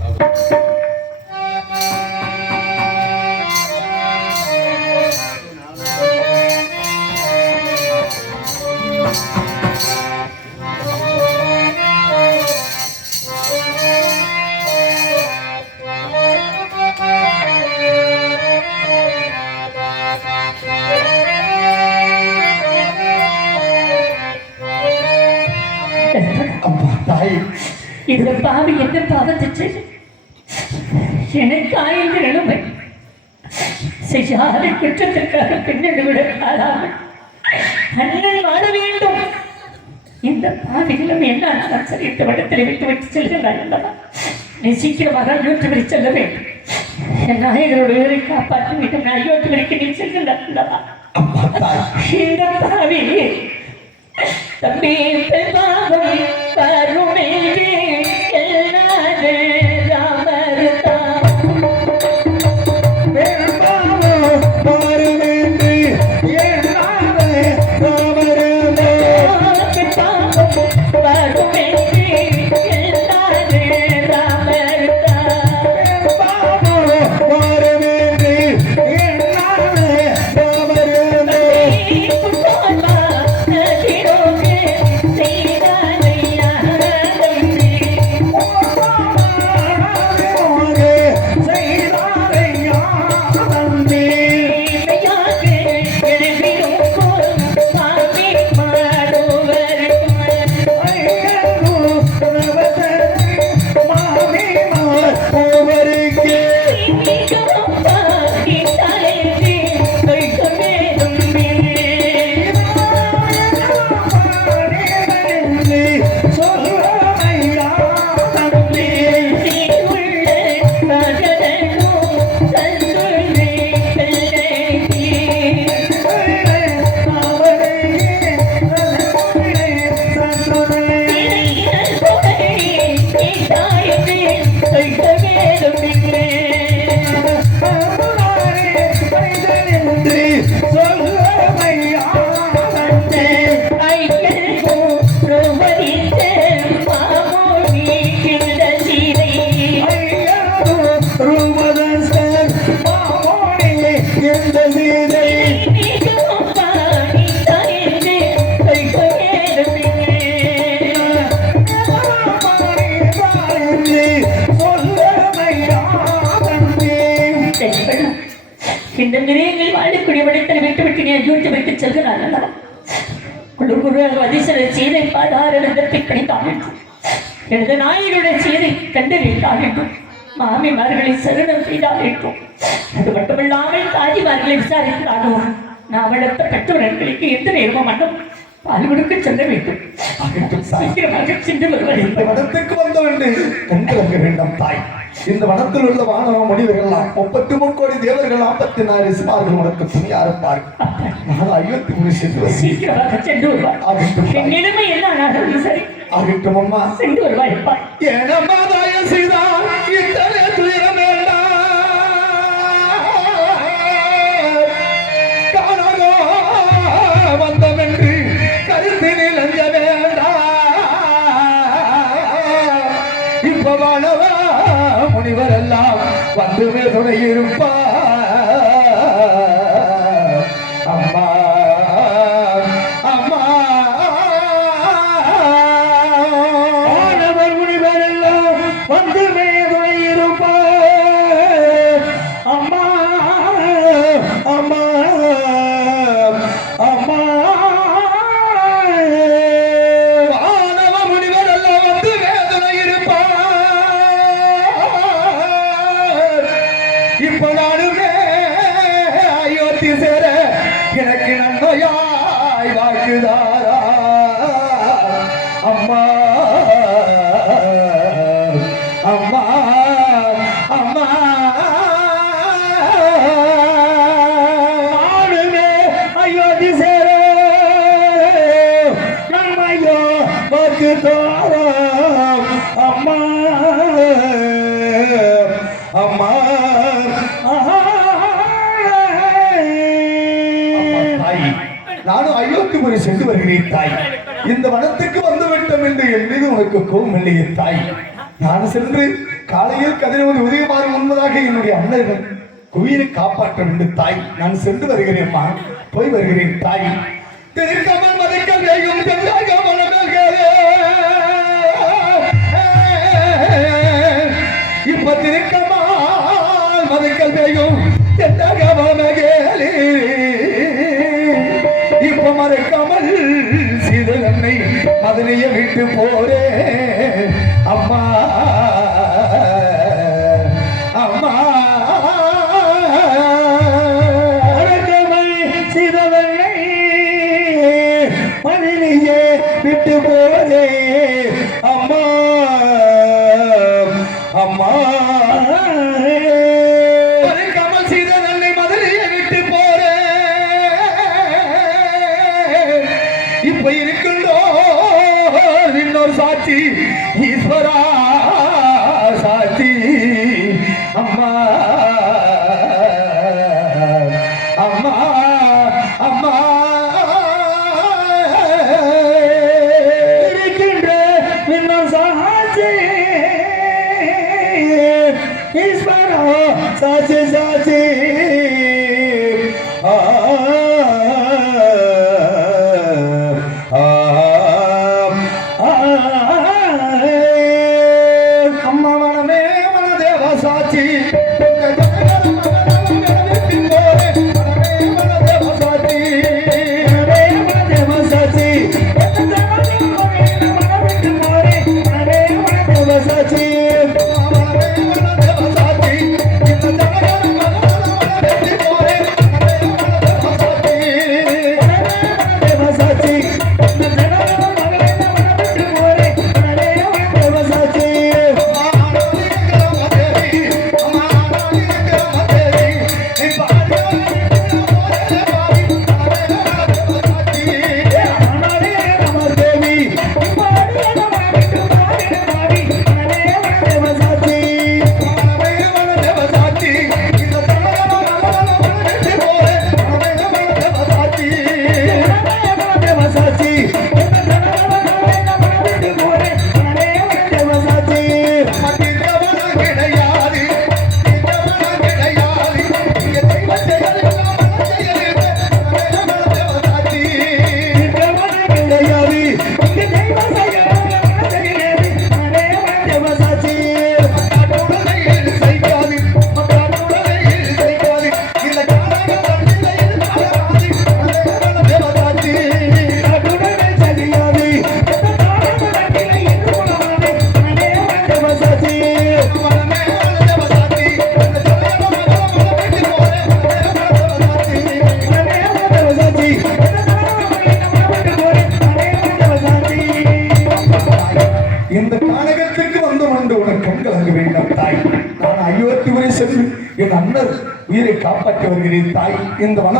அம்மா இந்த பாவி என்ன பாவத்தை செய்து எனக்கு ஆய்ந்த நிலைமை செய்யாத குற்றத்திற்காக பின்னணி விட அண்ணன் வாழ வேண்டும். இந்த பாவிகளும் என்ன சரி இந்த இடத்தில் விட்டு விட்டு அல்லவா? நீ சீக்கிரமாக அயோட்டுவரை செல்ல வேண்டும். என் நாயகரோட உயிரை காப்பாற்ற வேண்டும் நான் அயோட்டுவரைக்கு நீ செல்கின்றாய் அல்லவா? அம்மா தாய். இந்த பாவி. தம்பி இந்த மிருகங்கள் வாழக்கூடிய விடத்தில் விட்டு விட்டு நீ அயோத்தி வைத்து செல்கிறான் அல்லவா குழுகுரு அதிசர சீதை பாதாரணத்தை கிடைத்தான் என்று எனது நாயனுடைய சீதை கண்டறிந்தாள் என்றும் மாமிமார்களை சரணம் செய்தாள் என்றும் அது மட்டுமல்லாமல் தாஜிமார்களை விசாரித்தாரோ நான் வளர்த்த பெற்றோர்களுக்கு எந்த நேரமும் மட்டும் பால் கொடுக்க செல்ல வேண்டும். சீக்கிரமாக சென்று இந்த வனத்துக்கு வந்தவன் கண்கலங்க வேண்டாம் தாய். இந்த வனத்தில் உள்ள வானவ முனிவர்கள்லாம் முப்பத்தி முக்கோடி தேவர்கள் நாற்பத்தி நாலு சிமார்கள் உனக்கு துணியா இருப்பார்கள் நான் ஐம்பத்தி மூணு சென்று சீக்கிரமாக சென்று வருவார் ஆகட்டும். நிலைமை என்ன ஆகட்டும் அம்மா. சென்று வருவாய் ஏனம்மா தாய செய்தால் இப்ப வாழவா முனிவர் எல்லாம் வந்துமே துணை இருப்பா அம்மா எனக்கு நன்மையாய் நானும் சென்று வருகிறேன் தாய். இந்த வனத்துக்கு வந்து விட்டோம் என்று என் மீது உனக்கு கோபம் இல்லையே தாய். நான் சென்று காலையில் கதிரவன் உதயமாறு முன்பதாக என்னுடைய அண்ணன் குயிலை காப்பாற்ற வேண்டும் தாய். நான் சென்று வருகிறேன்மா போய் வருகிறேன் தாய். திருக்கமல் மதிக்கல் வேகும் தென்னாக மனமல்களே. இப்ப திருக்கமால் மதிக்கல் வேகும் தென்னாக மனமகளே. இப்ப மறைக்காமல் சீதனை மதனைய விட்டு போரே அம்மா அம்மா. அடக்கமை சிதவனை மனிதனையே விட்டு போ. அம்மா சாட்சி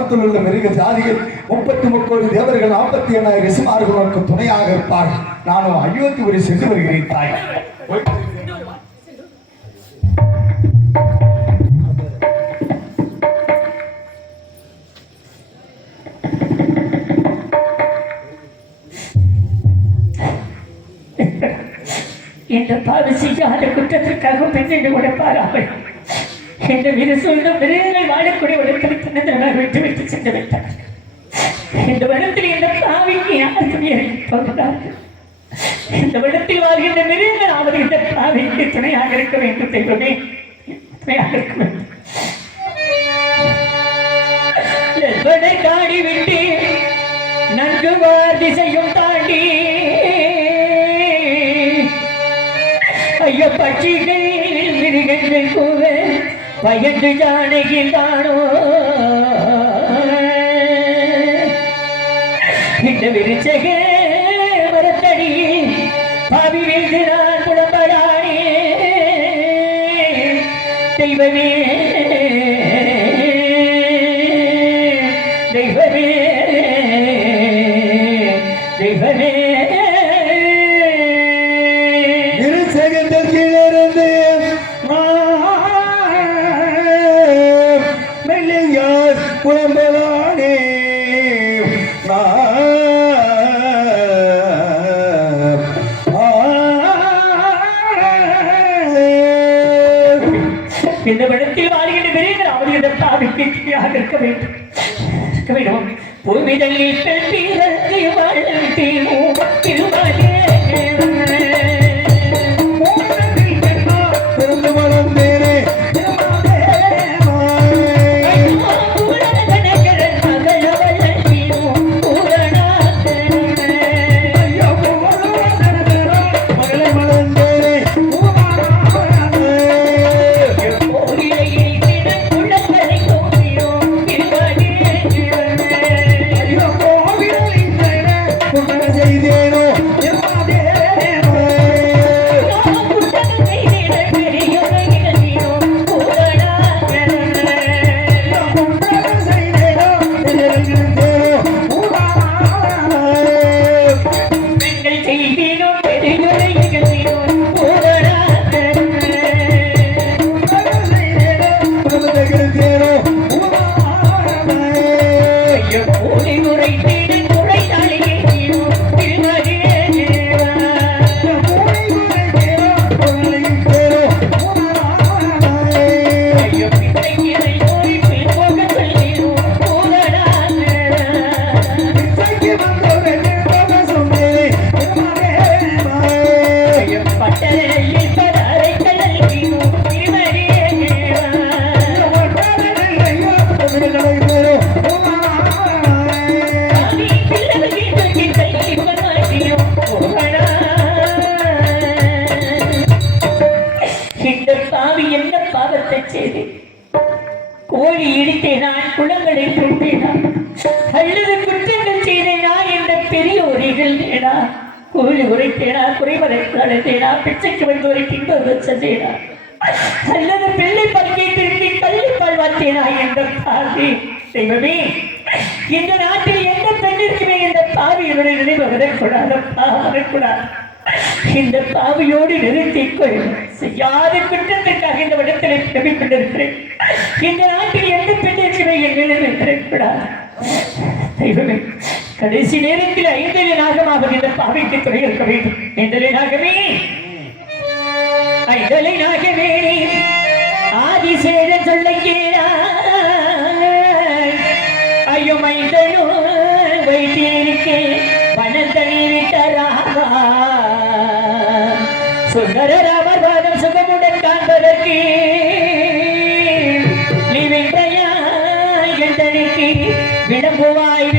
இந்த உள்ள மிருக ஜாதிகள் முப்பத்தி முப்பது தேவர்கள் நாற்பத்தி ஏழாயிரம் ரிசுமார்கள் உனக்கு துணையாக இருப்பார்கள். நானும் அயோத்தி வரை சென்று வருகிறேன் தாய். என்ற பாவி செய்யாத குற்றத்திற்காக பெண்ணென்று கூட பாராமல் என்ற மீது சொல்லும் மிருகங்கள் வாழக்கூடிய உடற்களை தன்னதனமாக விட்டு விட்டு சென்று விட்டார் இந்த வருடத்தில் இந்த பாவிக்கு யார் துணையாக போகிறார்கள் இந்த வருடத்தில் வாழ்கின்ற மிருகங்கள் அவர் இந்த பாவிக்கு துணையாக இருக்க வேண்டும் தெய்வமே துணையாக இருக்க வேண்டும். காடி விட்டு நன்கு வார் திசையும் தாண்டி ஐயோ பட்சிகள் மிருகங்கள் கூவ பயந்து ஜானகின்றானோ இந்த விரிச்சகே மரத்தடி பாவி வீழ்கிறார். பூமிதலில் ചെയ്തേനോ கலந்தேனா பிச்சைக்கு வந்தோரை தின்ப வச்சதேனா அல்லது பிள்ளை பல்கை திருப்பி கல்விப்பால் பல்வாத்தேனா என்ற பாவி தெய்வமே? இந்த நாட்டில் எந்த பெண்ணிற்குமே இந்த இவரை நினைவு கூடாது வரக்கூடாது இந்த பாவியோடு நிறுத்திக் கொள். செய்யாத குற்றத்திற்காக இந்த இடத்திலே பிறவி கொண்டிருக்கிறேன் இந்த நாட்டில் எந்த பெண்ணிற்குமே என் நினைவு தெய்வமே கடைசி நேரத்தில் ஐந்தலை நாகமாக இந்த பாவிக்கு துணை இருக்க வேண்டும். ஐந்தலை நாகமே. ஐந்தலை நாகமே. ஆதிசேரன் சொல்ல ஐயோ மைந்தனோ வைத்திருக்கே வனத்தனி விட்டராமா சுந்தர ராமர் பாதம் சுகமுடன் காண்பதற்கு நீ வெங்கையா என் தனிக்கு விளம்புவாய்